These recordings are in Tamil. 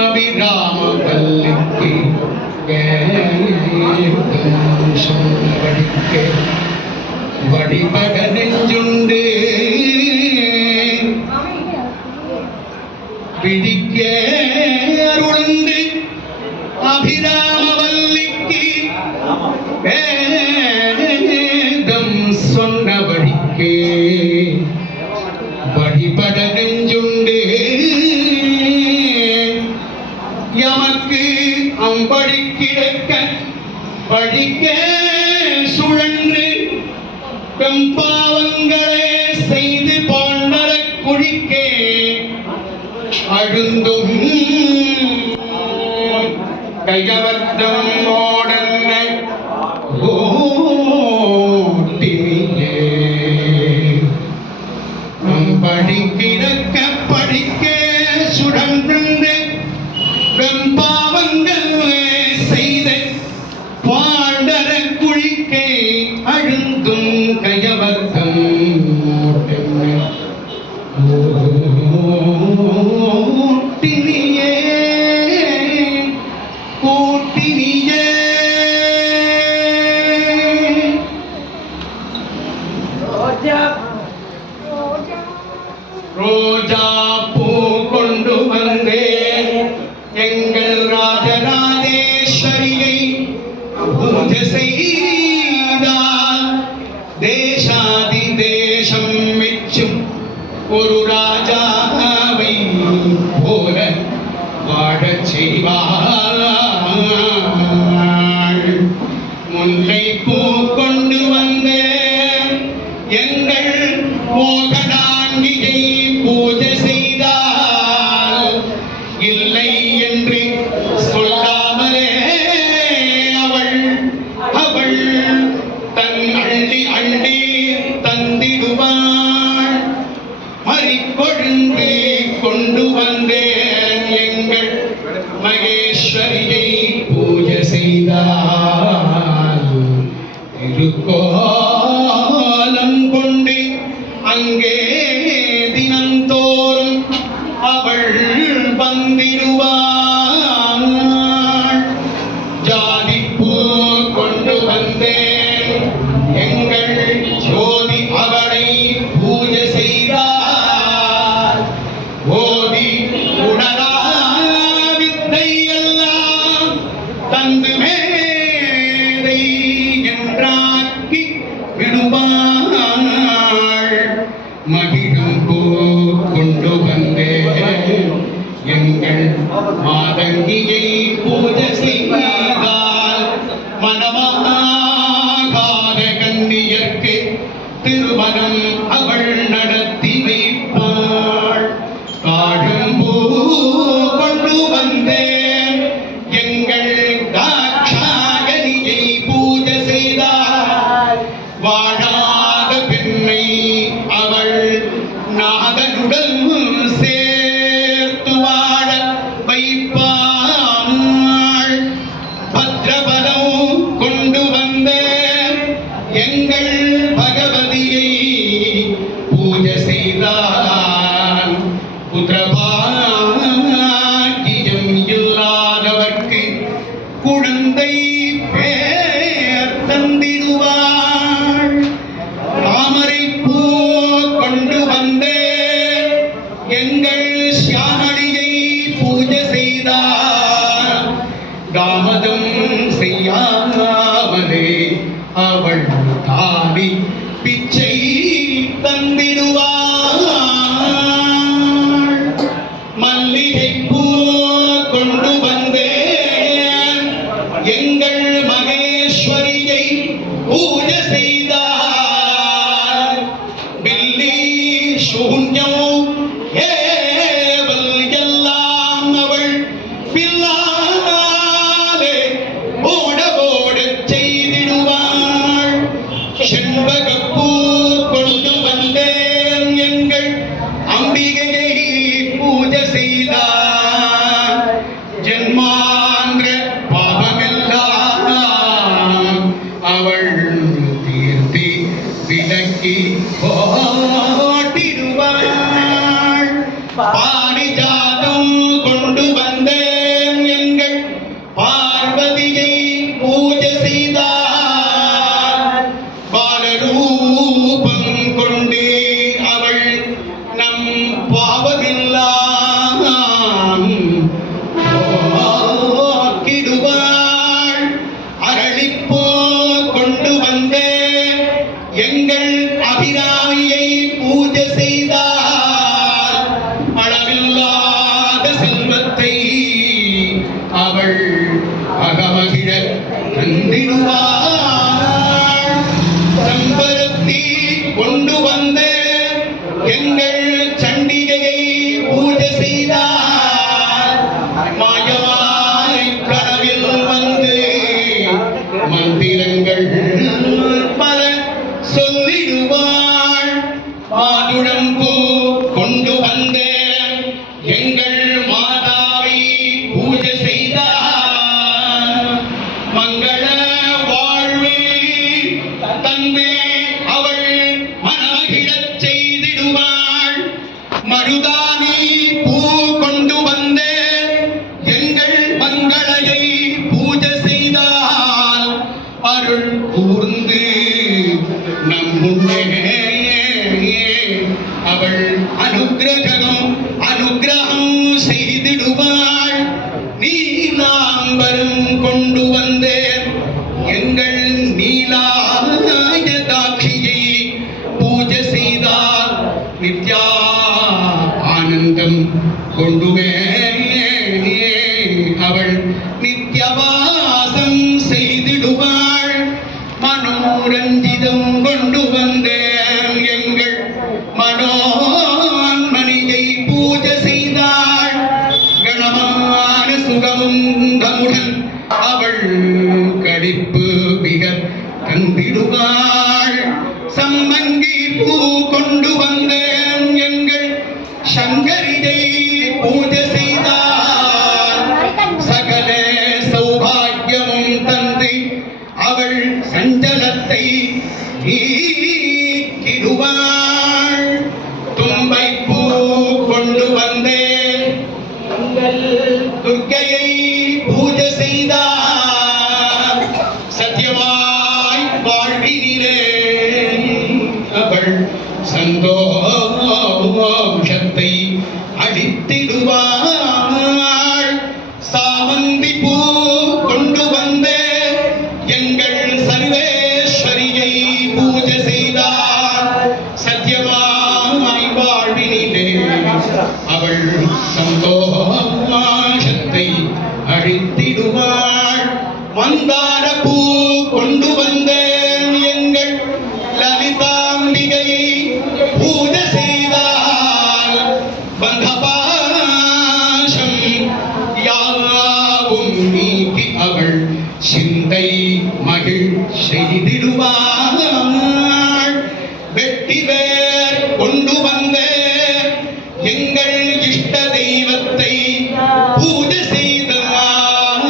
அபிராமவல்லிக்கு வடிபட நெஞ்சுண்டு பிடிக்க அருளுண்டு அபிராமவல்லிக்கு வேதம் சொன்னபடிக்கே வடிபட நெஞ்சுண்டு எமக்கு அம்படி கிடக்க படிக்க சுழன்று பெம்பாவங்களே செய்து பாண்டர குழிக்கே அழுந்தும் கையவர்த்தம் ஓடன்ன ஓட்டினியே அம்படி கிடக்க படிக்க சுழன்று வெம்பாவங்கள் செய்த பாண்டர குழிக்கே அழுந்தும் கயவர்த்தம் கூட்டினியே கூட்டினியே ரோஜா பூ கொண்டு வந்தேன் எங்கள் ராஜராஜேஸ்வரியை பூஜை செய்தால் தேசாதி தேசம் மெச்சும் ஒரு ராஜாவை போல வாழச் செய்வாள். முல்லை பூ கொண்டு வந்த எங்கள் மோகனாங்கியை பூஜை செய்தால் இல்லை என்று சொல்லாமலே அவள் தன் அள்ளி அள்ளி தந்திடுவாள். மறிக்கொழுந்து கொண்டு வந்தேன் எங்கள் மகேஸ்வரியை பூஜை செய்தால் திருக்கோலம் கொண்டு அங்கே தினந்தோறும் அவள் வந்திடுவாள். ஜாதி பூ கொண்டு வந்தேன் எங்கள் ஜோதி அவளை பூஜை செய்தார். ஓதி உணரா வித்தை எல்லாம் தந்து மேதை என்றாக்கி விடுவாள். மகிழும் பூ கொண்டு வந்தேன் எங்கள் மாதங்கியை பூஜை செய்தால் மனமாகாத கன்னியர்க்கு திருமணம் அவள் நடத்தி வைப்பாள். காடும் பூ கொண்டு வந்தேன் எங்கள் தாட்சாயணியை பூஜை செய்தால் வாழாத பெண்ணை அவள் நாதனுடன் சேர்த்து வாழ வைப்பாள். பத்ரபலம் கொண்டு வந்த எங்கள் பகவதியை பூஜை செய்தால் புத்திரபாக்கியம் இல்லாதவர்க்கு குழந்தை பேர் தந்திடுவாள். தாமரை பூ கொண்டு வந்தேன் எங்கள் சியாமணியை பூஜை செய்தார். தாமதம் செய்யாமலே அவள் தாடி பிச்சை தந்திடுவாள். மல்லிகை பூ கொண்டு வந்தேன் எங்கள் மகேஸ்வரியை பூஜை செய்தார். பில்லி சூன்யம் ஏவல் எல்லாம் அவள் பில்லாலே ஓட ஓடச் செய்திடுவாள். செண்பகப்பூ கொண்டு வந்தேன் எங்கள் அம்பிகையை பூஜை செய்தார். ஜென்மாந்திர பாவமெல்லாம் அவள் தீர்த்தி விலக்கி ஓட்டிடுவாள். பாரிஜாதம் கொண்டு வந்தேன் எங்கள் பார்வதியை பூஜை செய்தார் பாலரூபம் கொண்டு அவள் நம் பாவமில்லாம் போக்கிடுவாள் அரளிப்பூ கொண்டு வந்தேன் எங்கள் அபிராமியை பூஜை செய்தார் அளவில்லாத செல்வத்தை அவள் அகமகிழ தந்திடுவாள் செம்பருத்தி கொண்டு வந்தேன் எங்கள் சண்டிகையை பூஜை செய்தார் மாயமாய் கனவில் வந்து மந்திரங்கள் பல சொல்லிடுவாள் மாதுளம்பூ கொண்டு வந்தேன் எங்கள் மாதாவை பூஜை செய்தார் மங்கள வாழ்வே தன்மே அவள் மனமகிழச் செய்திடுவாள் மருதாணி பூ கொண்டு வந்தேன் எங்கள் மங்களையை பூஜை செய்தால் அருள் கூர்ந்து நம்முன்னே அவள் அனுக்கிரகம் செய்திடுவாள் நீலாம்பரம் கொண்டு வந்தேன் எங்கள் நீலாயதாட்சியை பூஜை செய்தார் நித்யா ஆனந்தம் கொண்டுவே அவள் நித்யவாசம் செய்திடுவாள் மனோரஞ்சிதம் கொண்டு வந்தேன் எங்கள் மனோன்மணியை பூஜை செய்தாள் கணமான சுகமும் தமுடன் அவள் கடிப்பு மிக தந்திடுவாள் சம்மங்கி பூ கொண்டு வந்தேன் எங்கள் சங்கரியை பூஜை செய்தாள் சகல சௌபாகியமும் தந்து அவள் சஞ்சலத்தை நீக்கிடுவாள் தும்பை பூ கொண்டு வந்தேன் உங்கள் துர்க்கையை பூஜை செய்தார் சத்தியமாய் வாழ்வினிலே அவள் சந்தோஷத்தை அளித்திடுவாள் சாமந்தி பூ கொண்டு வந்தேன் எங்கள் சர்வேஸ்வரியை பூஜை செய்தார் சத்தியமாய் வாழ்வினிலே அவள் சந்தோஷத்தை அழித்திடுவாள் மந்தார பூ கொண்டு வந்தேன் எங்கள் லலிதாம்பிகையை பூஜை செய்தால் பந்தபாசம் யாவும் நீக்கி அவள் சிந்தை மகிழ் செய்திடுவாள் வெட்டி வேர் கொண்டு வந்தேன் எங்கள் இஷ்ட தெய்வத்தை பூஜை செய்தால்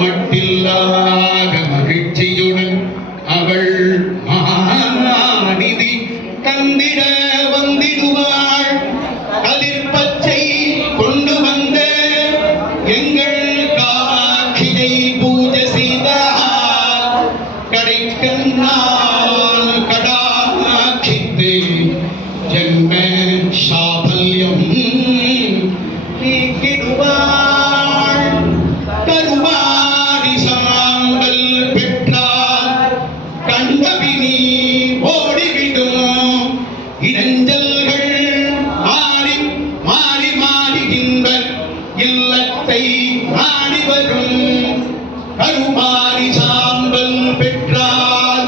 மட்டில்லாத மகிழ்ச்சியுடன் அவள் மகாநிதி தந்திட வந்திடுவாள் கதிர்பச்சை கொண்டு வந்தேன் எங்கள் காமாட்சியை பூஜை செய்தால் கடைக்கண்ணால் கடாட்சித்து ஜன்ம சாபல்யம் நீக்கிடுவாள் கருமாரி சாம்பல் பெற்றால் கண்டபினி ஓடிவிடும் இடைஞ்சல்கள் மாறி மாறி மாறுகின்ற இல்லத்தை நாடி வரும் கருமாரி சாம்பல் பெற்றால்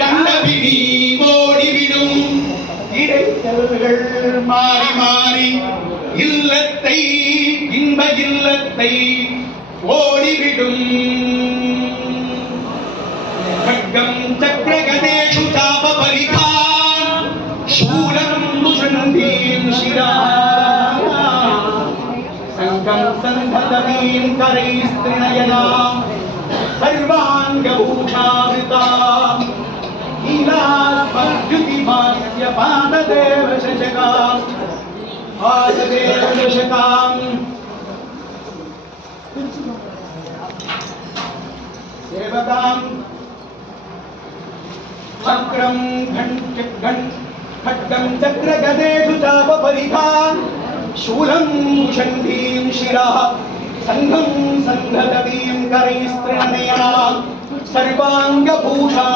கண்டபினி ஓடிவிடும் இடைஞ்சல்கள் மாறி மாறி இல்லத்தை இன்ப இல்லத்தை ஓடிவிடும் खड्गं चक्रगदेषु चापपरिखान् शूलं मुषन्तीं शिराः शङ्खं सन्धतमीं करैस्त्रिनयनां सर्वाङ्गभूषावृताम् नीलात्मद्युतिमास्य पाददेवशशकाम् सेवकाम् चक्रं खड्गं चक्रगदेषु चापपरिधान् शूलं मुषन्तीं शिरः सङ्घं सङ्घततीं करैस्त्रिणयना सर्वाङ्गभूषा